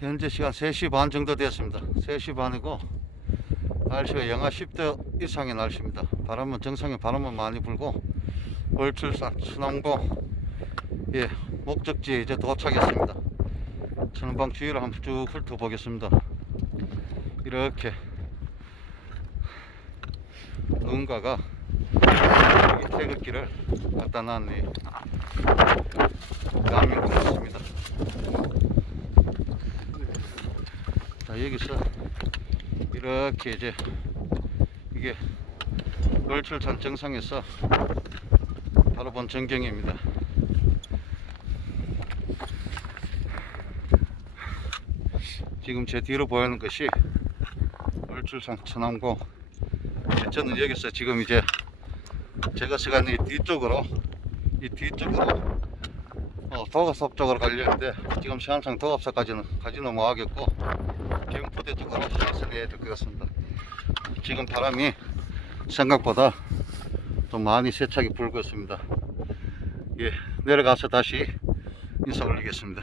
현재 시간 3시 반 정도 되었습니다. 3시 반이고 날씨가 영하 10도 이상의 날씨입니다. 바람은 정상의 바람은 많이 불고 월출산 순항봉 예 목적지에 이제 도착했습니다. 전방 주위를 한번 쭉 훑어보겠습니다. 이렇게 누군가가 이 태극기를 갖다 놨네. 남인공 같습니다. 자 여기서 이렇게 이제 이게 월출산 정상에서 바로 본 전경입니다. 지금 제 뒤로 보이는 것이 월출산 천왕봉. 저는 여기서 지금 이제 제가 시간이 뒤쪽으로 이 뒤쪽으로 어, 도갑섭 쪽으로 가려는데 지금 시간상 도갑섭까지는 가지는 못하겠고 경포대 쪽으로 해서내야 될 것 같습니다. 지금 바람이 생각보다 좀 많이 세차게 불고 있습니다. 예, 내려가서 다시 인사 올리겠습니다.